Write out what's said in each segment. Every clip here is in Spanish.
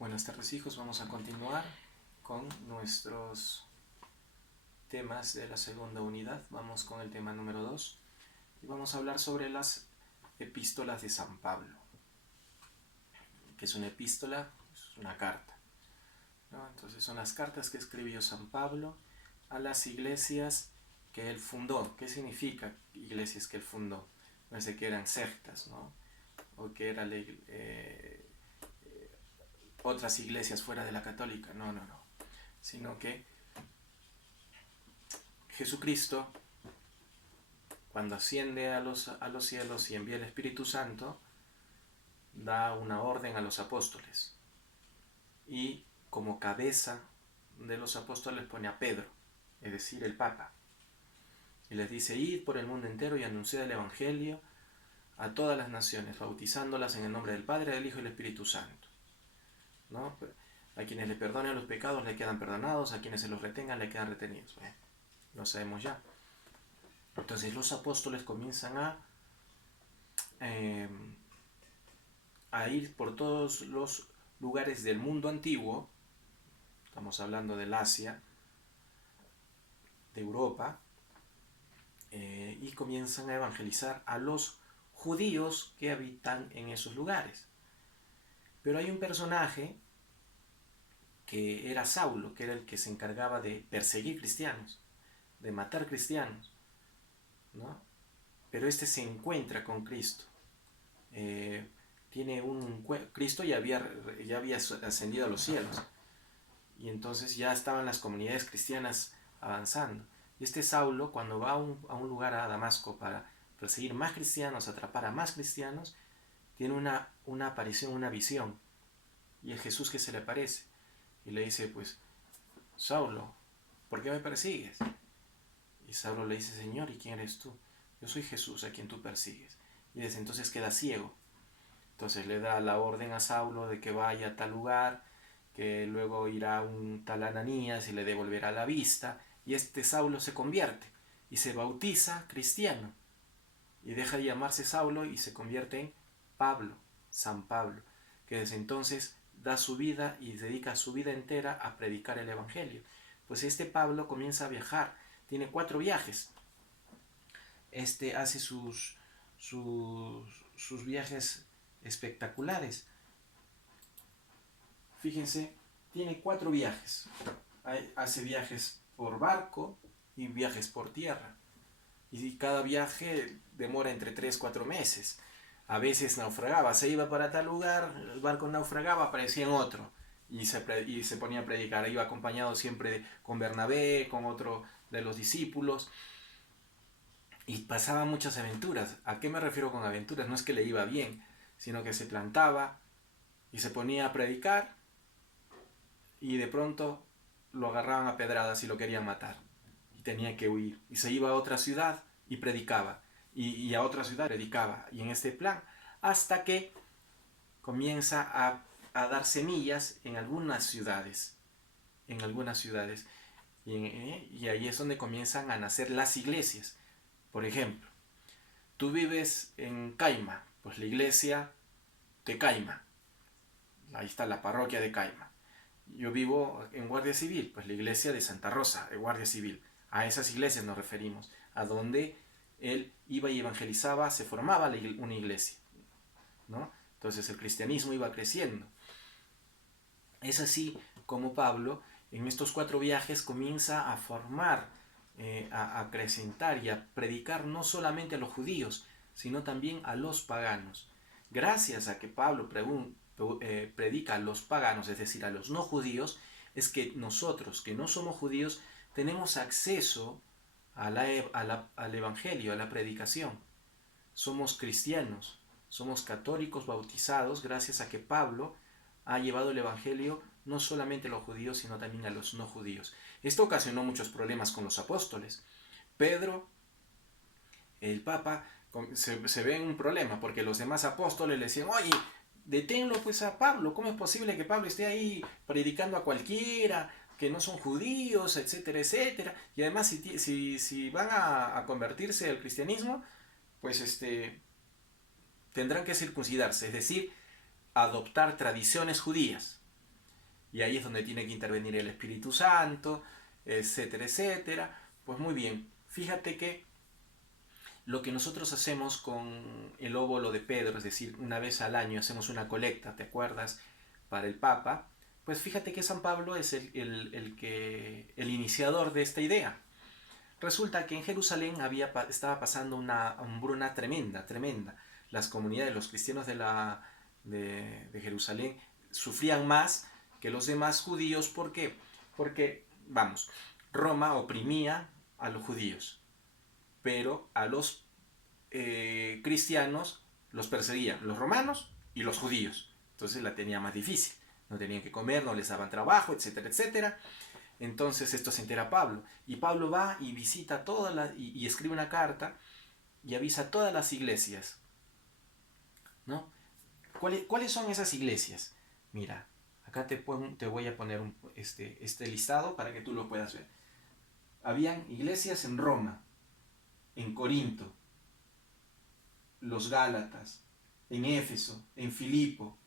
Buenas tardes, hijos. Vamos a continuar con nuestros temas de la segunda unidad. Vamos con el tema número 2 y vamos a hablar sobre las epístolas de San Pablo. ¿Qué es una epístola? Es una carta, ¿no? Entonces son las cartas que escribió San Pablo a las iglesias que él fundó. ¿Qué significa iglesias que él fundó? No sé, que eran sectas, ¿no? O que eran otras iglesias fuera de la católica. No. Sino que Jesucristo, cuando asciende a los cielos y envía el Espíritu Santo, da una orden a los apóstoles. Y como cabeza de los apóstoles pone a Pedro, es decir, el Papa. Y les dice: id por el mundo entero y anunciad el Evangelio a todas las naciones, bautizándolas en el nombre del Padre, del Hijo y del Espíritu Santo, ¿no? A quienes le perdonen los pecados le quedan perdonados, a quienes se los retengan le quedan retenidos. Bueno, lo sabemos ya. Entonces los apóstoles comienzan a ir por todos los lugares del mundo antiguo. Estamos hablando del Asia, de Europa, y comienzan a evangelizar a los judíos que habitan en esos lugares. Pero hay un personaje que era Saulo, que era el que se encargaba de perseguir cristianos, de matar cristianos, ¿no? Pero este se encuentra con Cristo. Cristo ya había ascendido a los cielos, y entonces ya estaban las comunidades cristianas avanzando. Y este Saulo, cuando va a un lugar, a Damasco, para perseguir más cristianos, atrapar a más cristianos, tiene una aparición, una visión, y es Jesús que se le aparece y le dice: pues, Saulo, ¿por qué me persigues? Y Saulo le dice: Señor, ¿y quién eres tú? Yo soy Jesús a quien tú persigues. Y desde entonces queda ciego. Entonces le da la orden a Saulo de que vaya a tal lugar, que luego irá un tal Ananías y le devolverá la vista, y este Saulo se convierte y se bautiza cristiano y deja de llamarse Saulo y se convierte en Pablo, San Pablo, que desde entonces da su vida y dedica su vida entera a predicar el Evangelio. Pues este Pablo comienza a viajar, tiene 4 viajes. Hace sus viajes espectaculares. Fíjense, tiene 4 viajes. Hace viajes por barco y viajes por tierra. Y cada viaje demora entre 3-4 meses. A veces naufragaba, se iba para tal lugar, el barco naufragaba, aparecía en otro. Y se ponía a predicar. Iba acompañado siempre con Bernabé, con otro de los discípulos. Y pasaba muchas aventuras. ¿A qué me refiero con aventuras? No es que le iba bien, sino que se plantaba y se ponía a predicar, y de pronto lo agarraban a pedradas y lo querían matar. Y tenía que huir. Y se iba a otra ciudad y predicaba. Y a otra ciudad predicaba. Y en este plan, hasta que comienza a dar semillas en algunas ciudades. En algunas ciudades. Y ahí es donde comienzan a nacer las iglesias. Por ejemplo, tú vives en Caima, pues la iglesia de Caima. Ahí está la parroquia de Caima. Yo vivo en Guardia Civil, pues la iglesia de Santa Rosa, de Guardia Civil. A esas iglesias nos referimos, a donde él iba y evangelizaba, se formaba una iglesia, ¿no? Entonces el cristianismo iba creciendo. Es así como Pablo, en estos 4 viajes, comienza a formar, a acrecentar y a predicar no solamente a los judíos, sino también a los paganos. Gracias a que Pablo predica a los paganos, es decir, a los no judíos, es que nosotros, que no somos judíos, tenemos acceso al Evangelio, a la predicación. Somos cristianos, somos católicos bautizados gracias a que Pablo ha llevado el Evangelio no solamente a los judíos, sino también a los no judíos. Esto ocasionó muchos problemas con los apóstoles. Pedro, el Papa, se ve en un problema, porque los demás apóstoles le decían: oye, deténlo pues a Pablo, ¿cómo es posible que Pablo esté ahí predicando a cualquiera, que no son judíos, etcétera, etcétera? Y además, si van a convertirse al cristianismo, pues tendrán que circuncidarse, es decir, adoptar tradiciones judías. y ahí es donde tiene que intervenir el Espíritu Santo, etcétera, etcétera. Pues muy bien, fíjate que lo que nosotros hacemos con el óbolo de Pedro, es decir, una vez al año hacemos una colecta, ¿te acuerdas? Para el Papa, pues fíjate que San Pablo es el iniciador de esta idea. Resulta que en Jerusalén estaba pasando una hambruna tremenda, tremenda. Las comunidades, los cristianos de Jerusalén sufrían más que los demás judíos. ¿Por qué? Porque, vamos, Roma oprimía a los judíos, pero a los cristianos los perseguían los romanos y los judíos. Entonces la tenía más difícil. No tenían que comer, no les daban trabajo, etcétera, etcétera. Entonces esto se entera Pablo. Y Pablo va y visita y escribe una carta y avisa a todas las iglesias, ¿no? ¿Cuáles son esas iglesias? Mira, acá te voy a poner este listado para que tú lo puedas ver. Habían iglesias en Roma, en Corinto, los Gálatas, en Éfeso, en Filipo,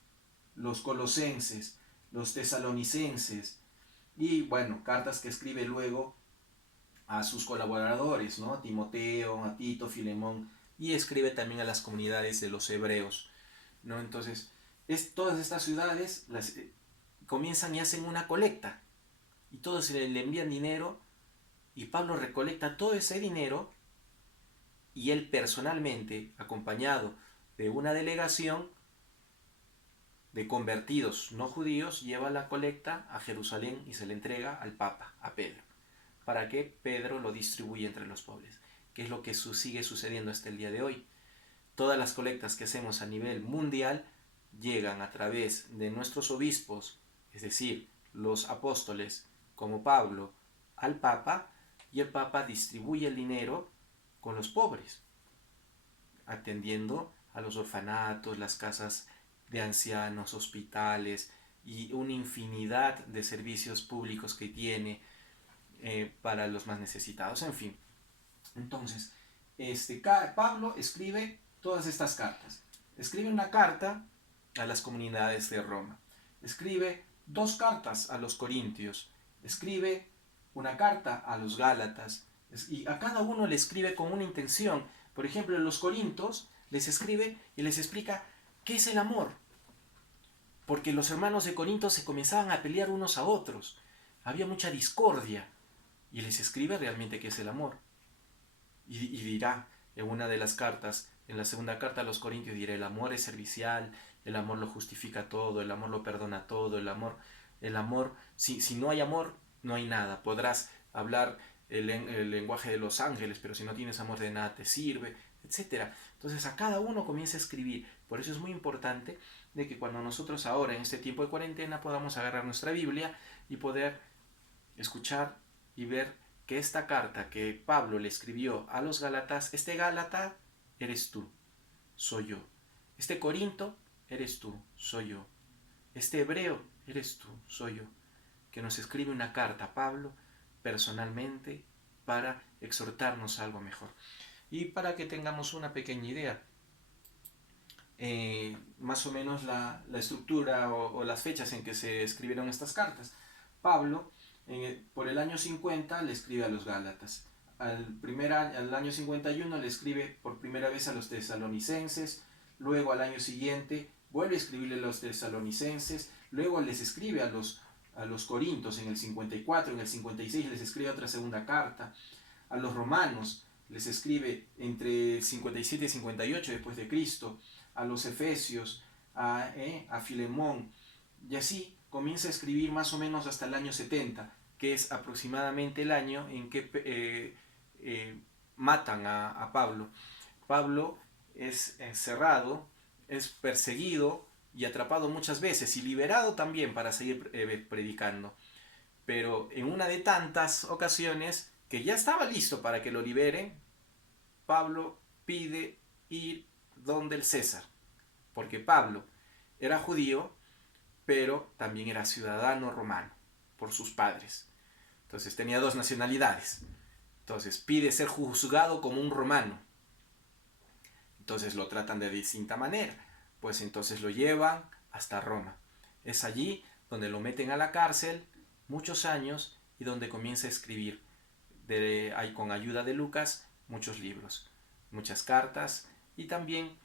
los Colosenses, los Tesalonicenses, y bueno, cartas que escribe luego a sus colaboradores, ¿no? A Timoteo, a Tito, Filemón, y escribe también a las comunidades de los hebreos, ¿no? Entonces, todas estas ciudades comienzan y hacen una colecta, y todos le envían dinero, y Pablo recolecta todo ese dinero, y él personalmente, acompañado de una delegación de convertidos no judíos, lleva la colecta a Jerusalén y se le entrega al Papa, a Pedro, para que Pedro lo distribuya entre los pobres, que es lo que sigue sucediendo hasta el día de hoy. Todas las colectas que hacemos a nivel mundial llegan a través de nuestros obispos, es decir, los apóstoles como Pablo, al Papa, y el Papa distribuye el dinero con los pobres, atendiendo a los orfanatos, las casas de ancianos, hospitales y una infinidad de servicios públicos que tiene para los más necesitados, en fin. Entonces, Pablo escribe todas estas cartas. Escribe una carta a las comunidades de Roma. Escribe 2 cartas a los corintios. Escribe una carta a los gálatas. Y a cada uno le escribe con una intención. Por ejemplo, en los corintios les escribe y les explica qué es el amor. Porque los hermanos de Corinto se comenzaban a pelear unos a otros. Había mucha discordia. Y les escribe realmente qué es el amor. Y dirá en una de las cartas, en la segunda carta a los Corintios, dirá: el amor es servicial, el amor lo justifica todo, el amor lo perdona todo, el amor, si no hay amor, no hay nada. Podrás hablar el lenguaje de los ángeles, pero si no tienes amor, de nada te sirve, etcétera. Entonces a cada uno comienza a escribir. Por eso es muy importante de que cuando nosotros ahora en este tiempo de cuarentena podamos agarrar nuestra Biblia y poder escuchar y ver que esta carta que Pablo le escribió a los Gálatas, este Gálata eres tú, soy yo. Este Corinto eres tú, soy yo. Este hebreo eres tú, soy yo. Que nos escribe una carta Pablo personalmente para exhortarnos a algo mejor. Y para que tengamos una pequeña idea, más o menos la estructura o las fechas en que se escribieron estas cartas. Pablo, por el año 50, le escribe a los Gálatas. Al año 51 le escribe por primera vez a los tesalonicenses. Luego al año siguiente vuelve a escribirle a los tesalonicenses. Luego les escribe a los corintios en el 54. En el 56 les escribe otra segunda carta. A los romanos les escribe entre 57 y 58 después de Cristo. A los efesios, a Filemón, y así comienza a escribir más o menos hasta el año 70, que es aproximadamente el año en que matan a Pablo. Pablo es encerrado, es perseguido y atrapado muchas veces, y liberado también para seguir predicando. Pero en una de tantas ocasiones que ya estaba listo para que lo liberen, Pablo pide ir donde el César, porque Pablo era judío, pero también era ciudadano romano por sus padres. Entonces tenía 2 nacionalidades. Entonces pide ser juzgado como un romano. Entonces lo tratan de distinta manera. Pues entonces lo llevan hasta Roma. Es allí donde lo meten a la cárcel muchos años y donde comienza a escribir con ayuda de Lucas muchos libros, muchas cartas, y también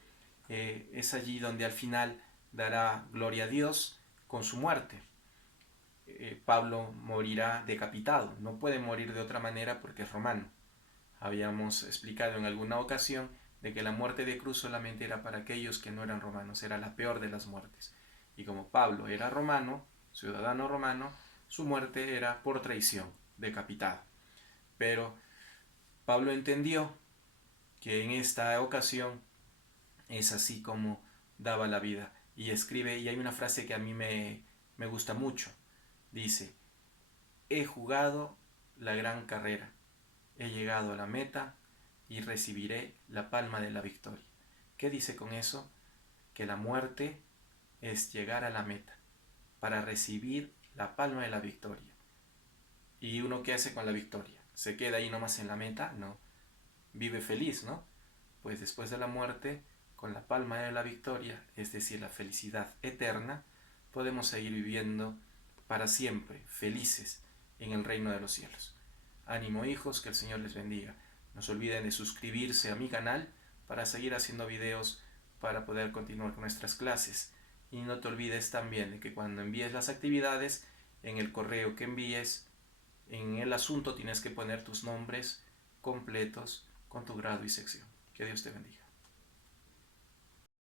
es allí donde al final dará gloria a Dios con su muerte. Pablo morirá decapitado, no puede morir de otra manera porque es romano. Habíamos explicado en alguna ocasión de que la muerte de cruz solamente era para aquellos que no eran romanos, era la peor de las muertes. Y como Pablo era romano, ciudadano romano, su muerte era por traición, decapitado. Pero Pablo entendió que en esta ocasión es así como daba la vida. Y escribe, y hay una frase que a mí me gusta mucho. Dice: he jugado la gran carrera, he llegado a la meta y recibiré la palma de la victoria. ¿Qué dice con eso? Que la muerte es llegar a la meta para recibir la palma de la victoria. ¿Y uno qué hace con la victoria? ¿Se queda ahí nomás en la meta? No. Vive feliz, ¿no? Pues después de la muerte, con la palma de la victoria, es decir, la felicidad eterna, podemos seguir viviendo para siempre, felices, en el reino de los cielos. Ánimo, hijos, que el Señor les bendiga. No se olviden de suscribirse a mi canal para seguir haciendo videos para poder continuar con nuestras clases. Y no te olvides también de que cuando envíes las actividades, en el correo que envíes, en el asunto tienes que poner tus nombres completos con tu grado y sección. Que Dios te bendiga.